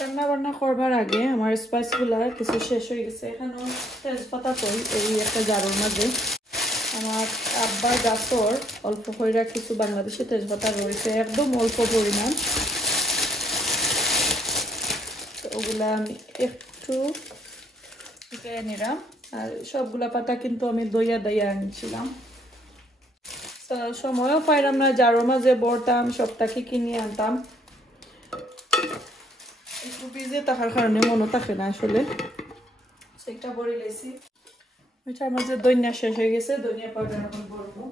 রান্না বান্না করবার আগে আমার স্পাইসগুলা কিছু শেষ হয়ে গেছে। এখানেও তেজপাতা তৈ এই একটা জারুর মাঝে আমার আব্বার গাছর অল্প কইরা কিছু বাংলাদেশি তেজপাতা রয়েছে, একদম অল্প পরিমাণ। তো ওগুলা আমি একটু শুকিয়ে নিলাম। আর সবগুলা পাতা কিন্তু আমি দইয়া দইয়া আনছিলাম, সময়ও পাইলাম না জারুর মাঝে বড়তাম, সবটাকে কিনে আনতাম। একটু ভিজে থাকার কারণে মনে থাকে না আসলে। সেটা বড়ি লেছি, ওইটার মাঝে দইনা শেষ হয়ে গেছে, ধনিয়া পাউডার এখন বলবো।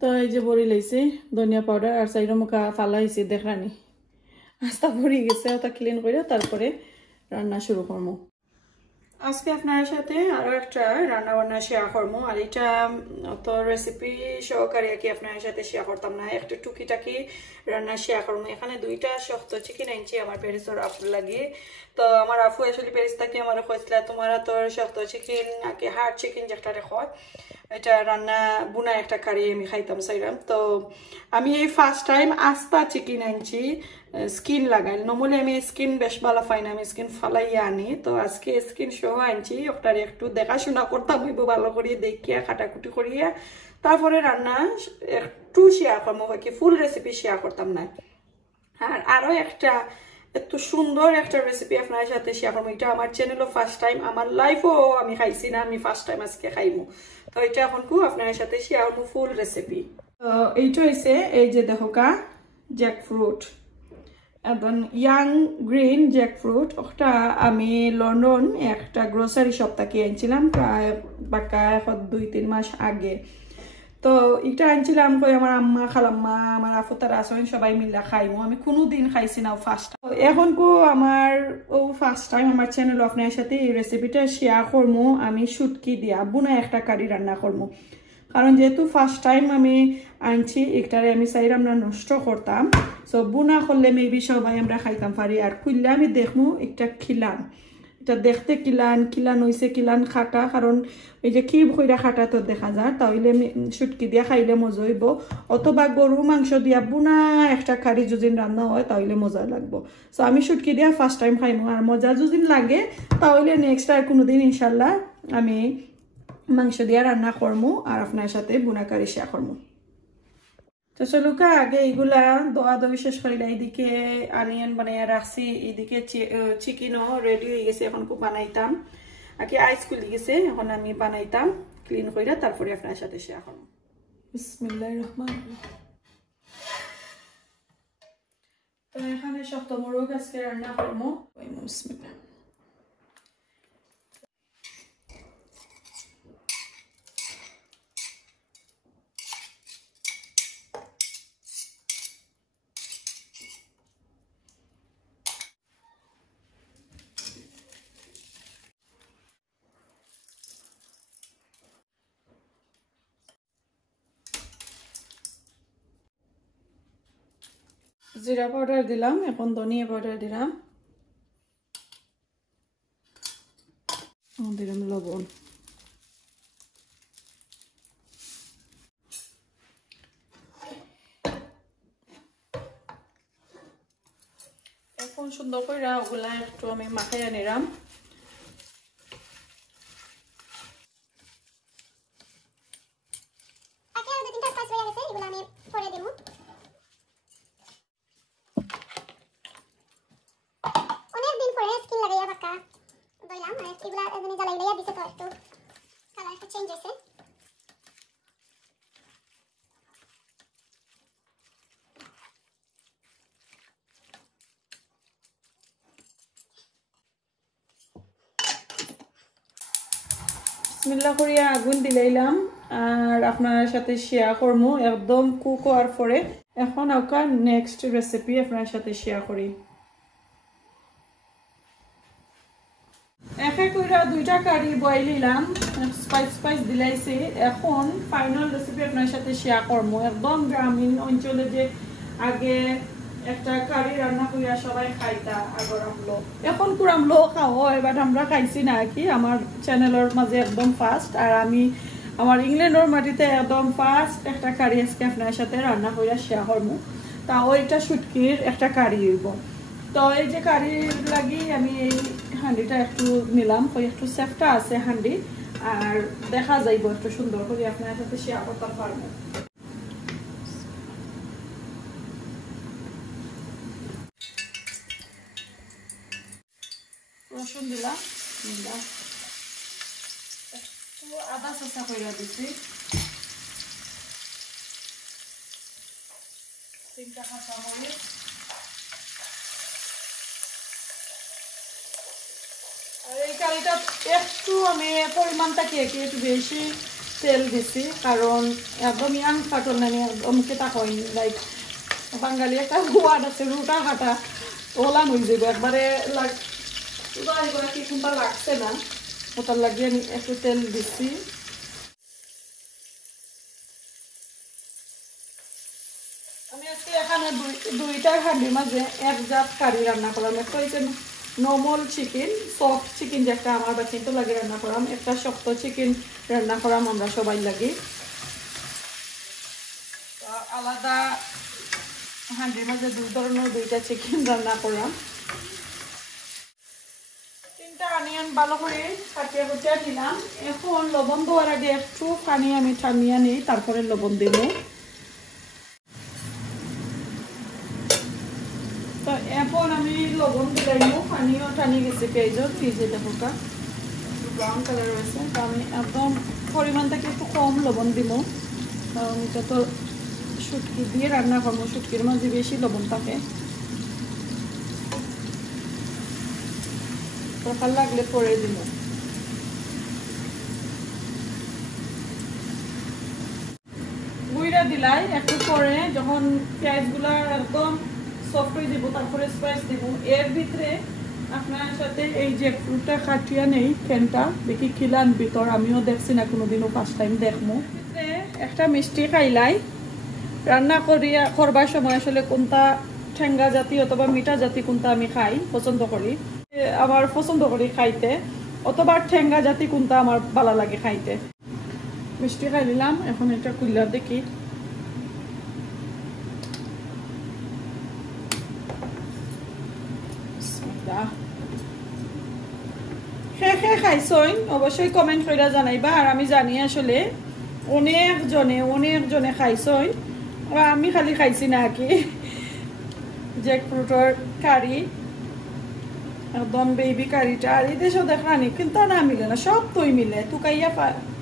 তো এই যে বড়ি লেছি, ধনিয়া পাউডার আর চাইরো মুখা ফালা হয়েছে দেখানি, আস্তা ভরি গেছে। ওটা ক্লিন করে তারপরে রান্না শুরু করবো। আজকে আপনার সাথে আরো একটা রান্না বান্না শেয়ার করবো। আর এটা তো রেসিপি সহকারে কি আপনার সাথে শেয়ার করতাম না, একটা টুকিটাকি রান্না শেয়ার করবো। এখানে দুইটা শক্ত চিকেন আনছি আমার প্যারিসের আপুর লাগে। তো আমার আপু আসলে প্যারিস থেকে আমার কইছিল তোমার তো শক্ত চিকেন নাকি হার্ড চিকেন যেটা রেখো এটা রান্না বুনা একটা কারি আমি খাইতাম চাইলাম। তো আমি এই ফার্স্ট টাইম আস্তা চিকেন আনছি স্কিন লাগাই। নর্মালি আমি স্কিন বেশ ভালো পাই না, আমি স্কিন ফালাইয়া আনি। তো আজকে স্কিন সহ আনছি, ওটার একটু দেখাশোনা করতাম হইব ভালো করিয়া দেখিয়া কাটাকুটি করিয়া তারপরে রান্না একটু শেয়ার করবো, কি ফুল রেসিপি শেয়ার করতাম না। আর আরো একটা এত সুন্দর একটা রেসিপি আপনার সাথে শেয়ার করবো। এটা আমার চ্যানেলও ফার্স্ট টাইম, আমার লাইফও আমি খাইছি না, আমি ফার্স্ট টাইম আজকে খাইমু। তো এটা এখন আপনার সাথে শেয়ার করবো ফুল রেসিপি। তো এইটা হয়েছে এই যে দেখো কা জ্যাকফ্রুট, একদম ইয়াং গ্রিন জ্যাকফ্রুট। ওটা আমি লন্ডন একটা গ্রোসারি শপ থেকে আনছিলাম প্রায় বাক্কা 2-3 মাস আগে। তো এটা আনছিলাম কই আমার আম্মা খালাম্মা আমার আফু তারা আসেন সবাই মিলে খাইমু, আমি কোনোদিন খাইছি না ফার্স্ট। এখন কো আমার ফার্স্ট টাইম আমার চ্যানেল আপনার সাথে এই রেসিপিটা শেয়ার করবো। আমি শুটকি দিয়া বুনা একটা কারি রান্না করবো, কারণ যেহেতু ফার্স্ট টাইম আমি আনছি একটারে আমি চাইলাম না নষ্ট করতাম। সো বুনা করলে মেবি সবাই আমরা খাইতাম পারি। আর খুললে আমি দেখবো একটা খিলান, এটা দেখতে কিলান হয়েছে কিলান খাটা, কারণ এই যে কি কইরা খাটা তো দেখা যায়। তাহলে শুটকি দিয়া খাইলে মজা হইব, অথবা গরু মাংস দিয়া বুনা একটা কারি যদি রান্না হয় তাহলে মজা লাগবো। সো আমি শুটকি দিয়া ফার্স্ট টাইম খাইমো, আর মজা যদি লাগে তাহলে নেক্সট আর কোনোদিন ইনশাল্লাহ আমি মাংস দিয়া রান্না করবো আর আপনার সাথে বুনা কারি শেয়ার করবো। তো চলুকা আগে এইগুলা দোয়া দই শেষ করি, এইদিকে আনিয়ন বানাইয়া রাখছি, এইদিকে চিকেনও রেডি হয়ে গেছে। এখন খুব বানাইতাম আগে আইস খুলে গেছে, এখন আমি বানাইতাম ক্লিন করে তারপরে আপনার সাথে শেয়ার করবো। বিসমিল্লাহির রহমানির রহিম। তো এখানে শক্ত মোরগ আজকে রান্না করবো। বিসমিল্লাহ। জিরা পাউডার দিলাম, এখন ধনিয়া পাউডার দিলাম, দিলাম লবণ। এখন সুন্দর করে ওগুলা একটু আমি মাখাইয়া নিলাম। বিসমিল্লাহ করিয়া আগুন দিলাইলাম আর আপনার সাথে শেয়ার করবো একদম কুক হওয়ার পরে। এখন ওকার নেক্সট রেসিপি আপনার সাথে শেয়ার করি। এক এক করে দুইটা কারি বয়েল দিলাম, স্পাইস দিলাইছি। এখন ফাইনাল রেসিপি আপনার সাথে শেয়ার করবো। একদম গ্রামীণ অঞ্চলে যে আগে একটা কারি রান্না করিয়া সবাই খাইতা আগর আমলো, এখন কুরামলো খাও, এবার আমরা খাইছি না কি। আমার চ্যানেলের মাঝে একদম ফার্স্ট, আর আমি আমার ইংল্যান্ডের মাটিতে একদম ফার্স্ট একটা কারি আজকে আপনার সাথে রান্না করে শেয়ার করবো। তা ওইটা শুটকির একটা কারি হইব। তো এই যে কারির লাগি আমি এই হাঁডিটা একটু নিলাম, ওই একটু সেফটা আছে হাঁডি, আর দেখা যাইব একটু সুন্দর করে আপনার সাথে শেয়ার করতে পারবো। রসুন দিলাম, একটু আদা চাচা করে দিচ্ছি, 3টা কাঁচামরিচ, আর এই কারিটা একটু আমি পরিমাণটাকে একটু বেশি তেল দিছি, কারণ একদম ইয়াং কাটল না, একদম কেটা হয়নি, লাইক বাঙালি একটা ওয়ার্ড আছে রুটা হাঁটা, ওলান হয়ে যাবে একবারে কি কোনটা লাগছে না, ওটার লাগিয়ে আমি একটু তেল দিচ্ছি। আমি আজকে এখানে দুইটা হাঁডির মাঝে এক জাত কারি রান্না করলাম। একটা হচ্ছে নর্মাল চিকেন, সফট চিকেন যেটা আমার বাচ্চাকে লাগে রান্না করাম, একটা শক্ত চিকেন রান্না করাম আমরা সবাই লাগি। আলাদা হাঁডির মাঝে দুই ধরনের দুইটা চিকেন রান্না করলাম। 3টা অনিয়ন ভালো করে কাটিয়ে কুটিয়ে দিলাম। এখন লবণ দেওয়ার আগে একটু পানি আমি টানিয়ে নিই, তারপরে লবণ দিব। তো এখন আমি লবণ দিলাম, পানিও টানি গেছে পেঁয়াজের, ফ্রিজে দেখোটা ব্রাউন কালার রয়েছে। তো আমি একদম পরিমাণটাকে একটু কম লবণ দিব, কারণ এটা তো শুটকি দিয়ে রান্না করবো, শুটকির মাঝে বেশি লবণ থাকে, দরকার লাগলে পরে দিব। গুঁড়া দিলাই একটু পরে, যখন পেঁয়াজগুলা একদম সফট হয়ে দিব তারপরে স্পাইস দিব। এর ভিতরে আপনার সাথে এই যে ফ্রুটটা কাটিয়া নেই ফ্যানটা দেখি খিলান ভিতর, আমিও দেখছি না কোনোদিনও, ফার্স্ট টাইম দেখবো। ভিতরে একটা মিষ্টি খাইলাই রান্না করিয়া করবার সময় আসলে কোনটা ঠেঙ্গা জাতি অথবা মিঠা জাতি কোনটা আমি খাই পছন্দ করি, আমার পছন্দ করি খাইতে, অথবা ঠেঙ্গা জাতি কোনটা আমার ভালো লাগে খাইতে। মিষ্টি খাই নিলাম, এখন এটা কুল্লা দেখি। খাইছই অবশ্যই কমেন্ট করে জানাইবা, আর আমি জানি আসলে অনেকজনে খাইছই, আমি খালি খাইছি না কি। জ্যাকফ্রুটের কারি একদম বেবি কারিটা, আর এই দেশেও দেখানি কিন্তু না মিলে না, সব তৈ মিলে, তুকাইয়া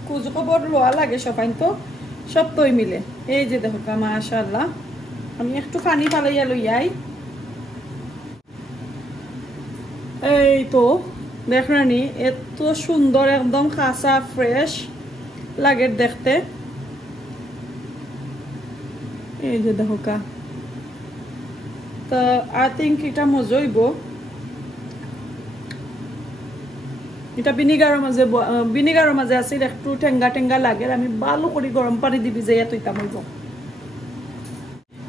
খোঁজ খবর লোয়া লাগে সবাই, তো সব তৈ মিলে। এই যে দেখো মাশাআল্লাহ, আমি একটু পানি ফালাইয়া লইয়াই, এই তো দেখরানি এত সুন্দর একদম কাঁচা ফ্রেশ লাগে দেখতে। এই যে দেখো কা, তো আই থিঙ্ক এটা মজা হইব। এটা ভিনিগারের মাঝে আছে, একটু ঠেঙ্গা ঠেঙ্গা লাগে, আমি ভালো করে গরম পানি দিবি যে এত ইতাম হইব।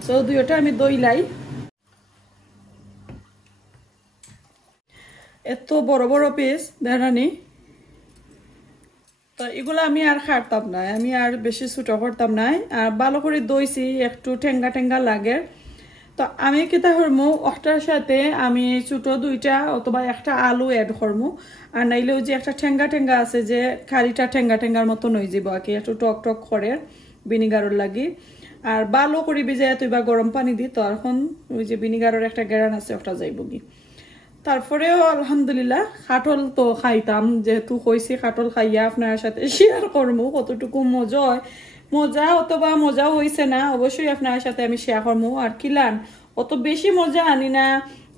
সো দুইটা আমি দইলাই, এত বড় বড় পিস দেখানি, তো এগুলো আমি আর খাটতাম না, আমি আর বেশি ছোটো করতাম না, আর ভালো করে দইছি, একটু ঠেঙ্গা ঠেঙ্গা লাগে। তো আমি কিতা করমু, ওটার সাথে আমি ছোটো দুইটা অথবা একটা আলু অ্যাড করমু, আর নাইলেও যে একটা ঠেঙ্গা ঠেঙ্গা আছে যে কারিটা ঠেঙ্গা ঠেঙ্গার মতো নই যাব আর কি, একটু টক টক করে ভিনিগারের লাগি, আর ভালো করে ভিজাই তুই বা গরম পানি দিই, তো এখন ওই যে ভিনিগারের একটা গ্যারান আছে ওটা যাইব কি। তারপরেও আলহামদুলিল্লাহ কাটল তো খাইতাম, যেহেতু হয়েছি কাটল খাইয়া আপনার সাথে শেয়ার করবো কতটুকু মজা হয়, মজা অথবা মজাও হয়েছে না অবশ্যই আপনার সাথে আমি শেয়ার করবো। আর কিলান অত বেশি মজা আনি না,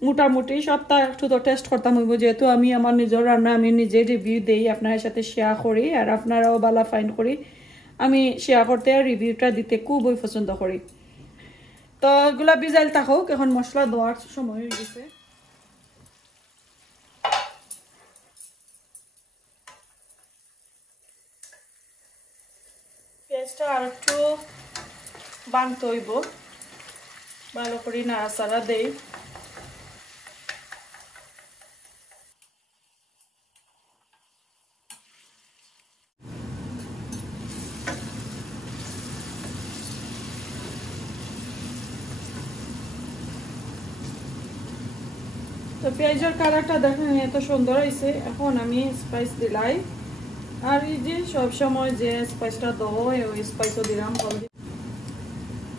মোটামুটি সপ্তাহ একটু তো টেস্ট করতাম হইব, যেহেতু আমি আমার নিজের রান্না আমি নিজে রিভিউ দিই, আপনার সাথে শেয়ার করি, আর আপনারাও ভালো ফাইন করি, আমি শেয়ার করতে আর রিভিউটা দিতে খুবই পছন্দ করি। তো এগুলা বিজাইল থাকুক, এখন মশলা দেওয়ার সময় হয়ে গেছে। পেঁয়াজটা আর একটু বানতে হইব, ভালো করে নাড়াচাড়া দেই। তো পেঁয়াজের কালারটা দেখেন এত সুন্দর হয়েছে। এখন আমি স্পাইস দিলাই, আর এই যে সব সময় যে স্পাইসটা দেবো ওই স্পাইসও দিলাম। হলদি,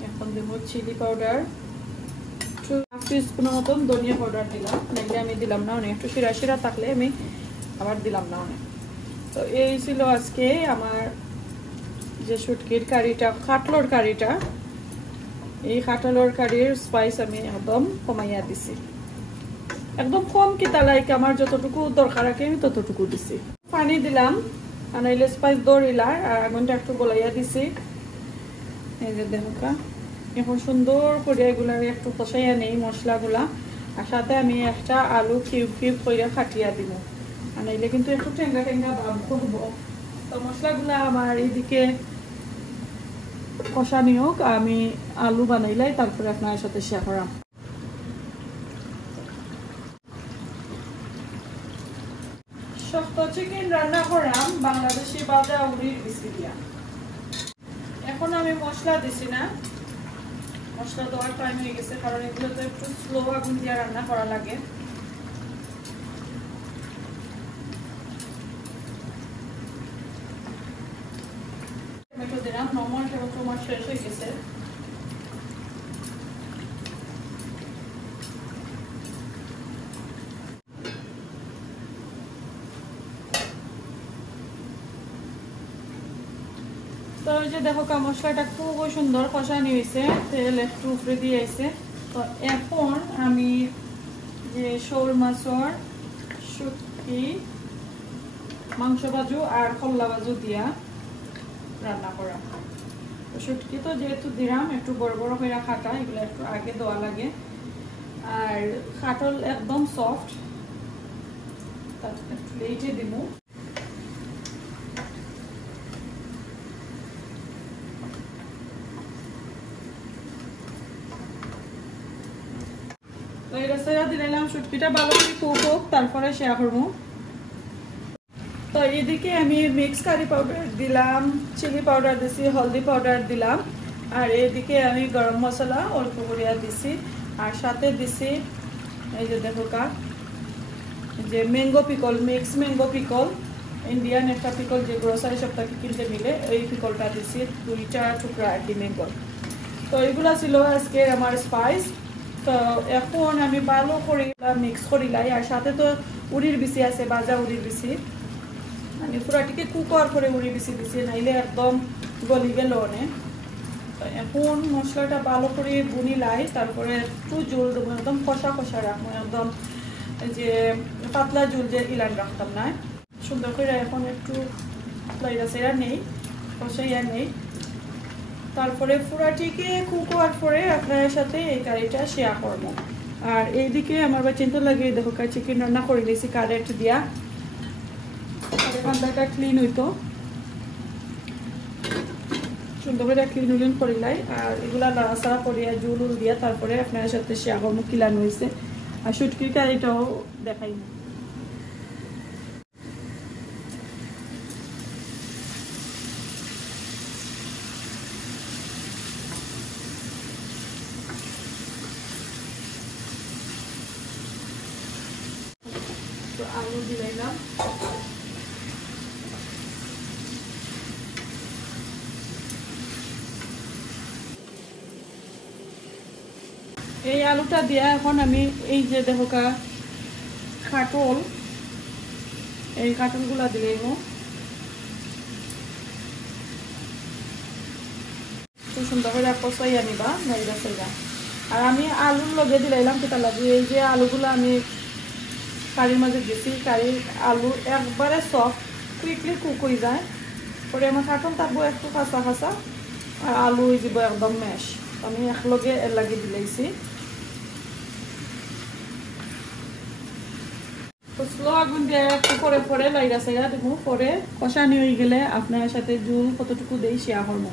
এখন দেবো চিলি পাউডার, হাফ টিস্পুনের মতন ধনিয়া পাউডার দিলাম, নাইলে আমি দিলাম না অনেক, একটু শিরা শিরা থাকলে আমি আবার দিলাম না অনেক। তো এই ছিল আজকে আমার যে শুটকির কারিটা, কাটলোর কারিটা। এই কাটলোর কারির স্পাইস আমি একদম কমাইয়া দিছি, একদম কম কিতা লাইক আমার যতটুকু দরকার আছে আমি ততটুকু দিছি। পানি দিলাম, আনাইলে স্পাইস দৌড়িলা, আর আগুনটা একটু গলাইয়া দিছি। এই যে দেখা এখন সুন্দর করে এগুলা একটু কষাইয়া নেই মশলাগুলা, আর সাথে আমি একটা আলু কিউব কিউব করে কাটিয়া দিব, আনাইলে কিন্তু একটু টেঙ্গা টেঙ্গা ভাব করবো। তো মশলাগুলা আমার এইদিকে কষানি হোক, আমি আলু বানাইলাই তারপরে আপনার সাথে শেয়ার করাম। শক্ত চিকেন রান্না করাম বাংলাদেশি বাজা উড়ির বিসি দিয়া। এখন আমি মশলা দিছি না, মশলা দেওয়ার টাইম হয়ে গেছে, কারণ এগুলো তো একটু স্লো আগুন দিয়ে রান্না করা লাগে। টমেটো দিলাম, নর্মাল টমেটো আমার শেষ হয়ে গেছে। তো এই যে দেখো মশলাটা খুব সুন্দর কষানি হয়েছে, তেল একটু উপরে দিয়ে আইছে। তো এখন আমি যে শোল মাছের শুটকি মাংস বাজু আর কল্লা বাজু দিয়া রান্না করা। তো শুটকি তো যেহেতু দিলাম একটু বড় বড় করে কাটা, এগুলো একটু আগে দেওয়া লাগে, আর কাটল একদম সফট, একটু লেটে দিব। তো এই রাস্তাটা দিলাম, শুটকিটা ভালো করে কুক হোক তারপরে শেয়ার করবো। তো এদিকে আমি মিক্স কারি পাউডার দিলাম, চিলি পাউডার দিছি, হলদি পাউডার দিলাম, আর এদিকে আমি গরম মশলা অল্প করিয়া দিছি, আর সাথে দিছি এই যে দেখো যে mango pickle, mix mango pickle, Indian একটা পিকল যে গ্রোসারি শপ থেকে কিনতে মিলে, এই পিকলটা দিছি 2টা টুকরা আর কি ম্যাঙ্গো। তো এগুলা ছিল আজকে আমার স্পাইস। তো এখন আমি ভালো করে মিক্স করিলাই, আর সাথে তো উড়ির বিচি আছে, বাজা উড়ির বিচি, মানে পুরাটিকে কুক হওয়ার পরে উড়ি বিচি দিছি, নাইলে একদম গলি গেল অনেক। তো এখন মশলাটা ভালো করে বুনিলাই, তারপরে একটু জল দেবো, একদম কষা কষা রাখবো, একদম যে পাতলা জল যে ইলান রাখতাম না, সুন্দর করে এখন একটু লাইরা সেরা নেই, কষাইয়া নেই। তারপরে পুরাটিকে কুক হওয়ার পরে আপনার সাথে এই কারিটা শেয়ার করবো। আর এইদিকে আমার বা চিন্তা লাগে দেখো চিকেন রান্না করে দিয়েছি কারেন্ট দিয়া, ঠান্ডাটা ক্লিন হইতো, সুন্দর করে ক্লিন উলিন করিলাই, আর এগুলা নাড়াচাড়া করিয়া জুল উল দিয়া তারপরে আপনার সাথে শেয়ার করবো কিলান হয়েছে। আর শুটকির কারিটাও দেখাই না। তো আলু দিলাম, এই আলুটা দিয়া এখন আমি এই যে দেখো কাটল, এই কাটলগুলা দিলাম, খুব সুন্দর করে কষাইয়া নিবা নাইরা সাইরা। আর আমি আলুর লগে দিলাম কেটা লাগে, এই যে আলুগুলো আমি কারির মাঝে দিছি, কারির আলু একবারে সফট কুইকলি কুক হয়ে যায়, পরে আমার কাটল থাকবো একটু কাঁচা কাঁচা, আর আলু হয়ে যাব একদম ম্যাশ। আমি একলগে এর লাগে দিলাইছি। তো স্লো আগুন দিয়ে একটু পরে পরে লাইরা সাইরা দেবো, পরে কষানি হয়ে গেলে আপনার সাথে জল কতটুকু দেই শেয়ার করবো।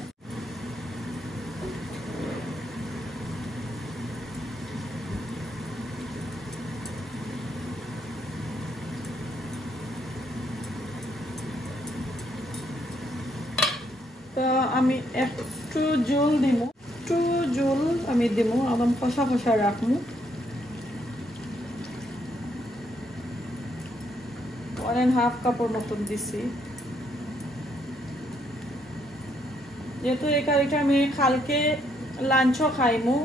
তো আমি একটু জল দিব, একটু জল আমি দিব, একদম কষা কষা রাখবো। 1.5 কাপের মতন দিছি যেহেতু এই কারিটা আমি কালকে লাঞ্চও খাইমু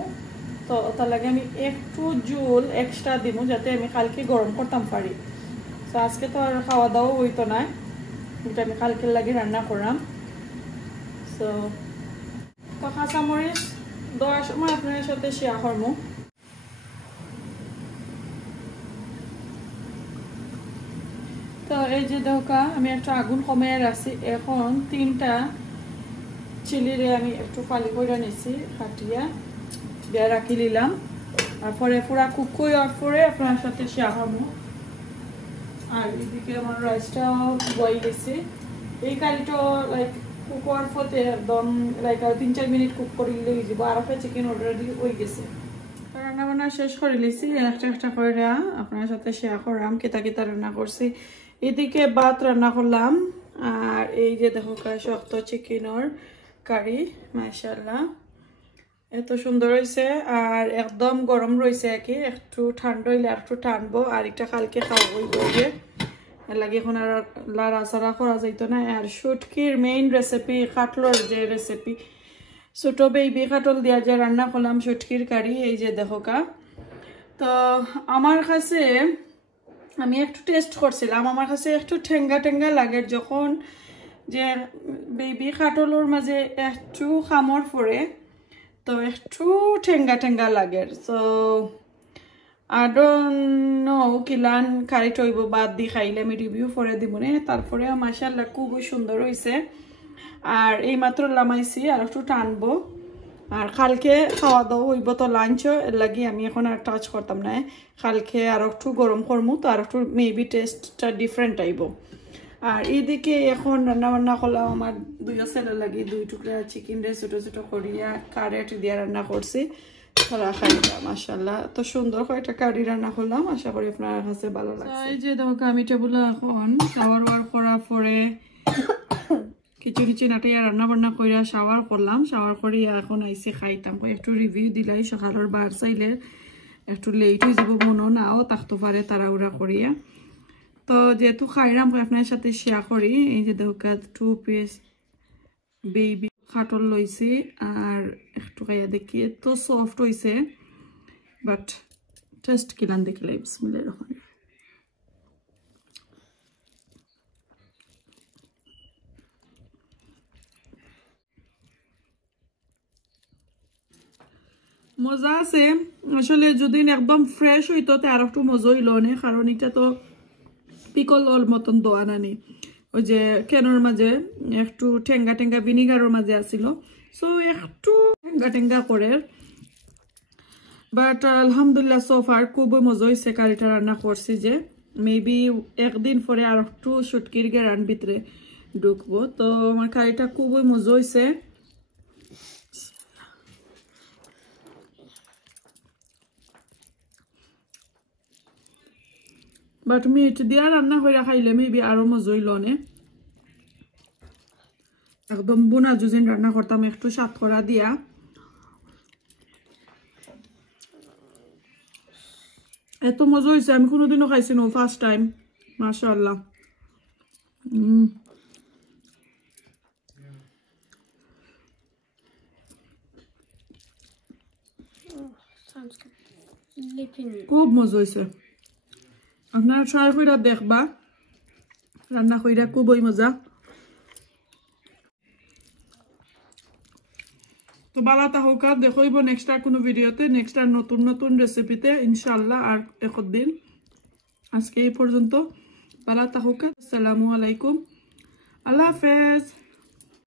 তো তার লাগে আমি একটু জুল এক্সট্রা দিমু যাতে আমি কালকে গরম করতাম পারি তো আজকে তো আর খাওয়া দাওয়া হইতো না এটা আমি কালকে লাগে রান্না করলাম তো কাঁচামরিচ দেওয়ার সময় আপনার সাথে শেয়ার করবো তো এই যে দেখা আমি একটা আগুন কমিয়ে রাখছি এখন 3টা চিলিরে আমি একটু ফালি করে নিছি কাটিয়া দিয়ে রাখি নিলাম তারপরে পুরা কুক করার পরে আপনার সাথে শেয়ার করবো আর এদিকে আমার রাইসটাও বয়ে গেছে এই কারিটা লাইক কুক হওয়ার পথে একদম লাইক আর 3-4 মিনিট কুক করে দিলে হয়ে যাবো আর একটা চিকেন অলরেডি হয়ে গেছে রান্না বান্না শেষ করে লিছি একটা একটা করে আপনার সাথে শেয়ার করলাম কেতা কেতা রান্না করছি এদিকে ভাত রান্না করলাম আর এই যে দেখো শক্ত চিকেনের কারি মাশাআল্লাহ এত সুন্দর হয়েছে আর একদম গরম রয়েছে আর কি একটু ঠান্ডা হইলে আর একটু টানবো আর এটা কালকে খাওয়া হইব যে লাগে এখন আর লাড়াচাড়া করা যাইতো না আর শুটকির মেইন রেসিপি কাটলর যে রেসিপি ছোট বেবি কাটল দিয়া যে রান্না করলাম শুটকির কারি এই যে দেখো তো আমার কাছে আমি একটু টেস্ট করছিলাম আমার কাছে একটু ঠেঙ্গা ঠেঙ্গা লাগে যখন যে বেবি কাটলর মাঝে একটু খামর পড়ে তো একটু ঠেঙ্গা ঠেঙ্গা লাগে তো I don't know কিলান কারি টইব বাদ দি খাইলে আমি রিভিউ করে দিব না তারপরে মাশাআল্লাহ খুব সুন্দর হইছে আর এই মাত্র লামাইছি আর একটু টানবো আর কালকে খাওয়া দাওয়া হইব তো লাঞ্চও এর লাগি আমি এখন আর টাচ করতাম না কালকে আর একটু গরম করমু তো আর একটু মেবি টেস্টটা ডিফারেন্ট আইব আর এইদিকে এখন রান্না বান্না করলাম আমার 2 ছেলের লাগি 2 টুকরা চিকেন রে ছোট ছোট করিয়া কারেট দিয়ে রান্না করছি তারা খাইবা মাশাআল্লাহ তো সুন্দর করে একটা কারি রান্না করলাম আশা করি আপনার কাছে ভালো লাগছে এই যে দেখো আমি টেবিলে এখন শাওয়ার করার পরে খিচুড়ি নাটিয়া রান্না বান্না কইরা শাওয়ার করলাম শাওয়ার করিয়া এখন আইসি খাইতাম একটু রিভিউ দিলাই সকালের বার চাইলে একটু লেট হয়ে যাব মনো নাও থাকতে পারে তাড়াহুড়া করিয়া তো যেহেতু খাইলাম আপনার সাথে শেয়ার করি এই যে দেখো 2 পিস বেবি কাটল লইছি আর একটু খাইয়া দেখি এত সফট হইছে বাট টেস্ট কিলান দেখলে বিসমিল্লাহির রহমানির রহিম মজা আছে আসলে যদি একদম ফ্রেশ হইতো তে আর একটু মজা হইল না কারণ এটা তো পিকল ওর মতন দোয়া নানি ওই যে কেনর মাঝে একটু ঠেঙ্গা ঠেঙ্গা ভিনিগারের মাঝে আসিল সো একটু ঠেঙ্গা ঠেঙ্গা করে বাট আলহামদুলিল্লাহ সোফার খুব মজা হয়েছে কারিটা রান্না করছি যে মেবি একদিন পরে আর একটু শুটকির গেরান ভিতরে ঢুকবো তো আমার কারিটা খুবই মজা হয়েছে বাট মিট দিয়া রান্না করে খাইলে মেবি আরো মজা হইল না একদম বুনা জুজিন রান্না করতাম একটু স্বাদ করা দিয়া এত মজা হয়েছে আমি কোনোদিনও খাইছি না ফার্স্ট টাইম মাশাআল্লাহ খুব মজা হয়েছে আপনারা ট্রাই করে দেখবা রান্না করে খুবই মজা তো ভালো থাকুক দেখইব নেক্সট আর কোনো ভিডিওতে নেক্সট আর নতুন নতুন রেসিপিতে ইনশাআল্লাহ আর একদিন আজকে এই পর্যন্ত ভালো থাকুক আসসালামু আলাইকুম আল্লাহ হাফেজ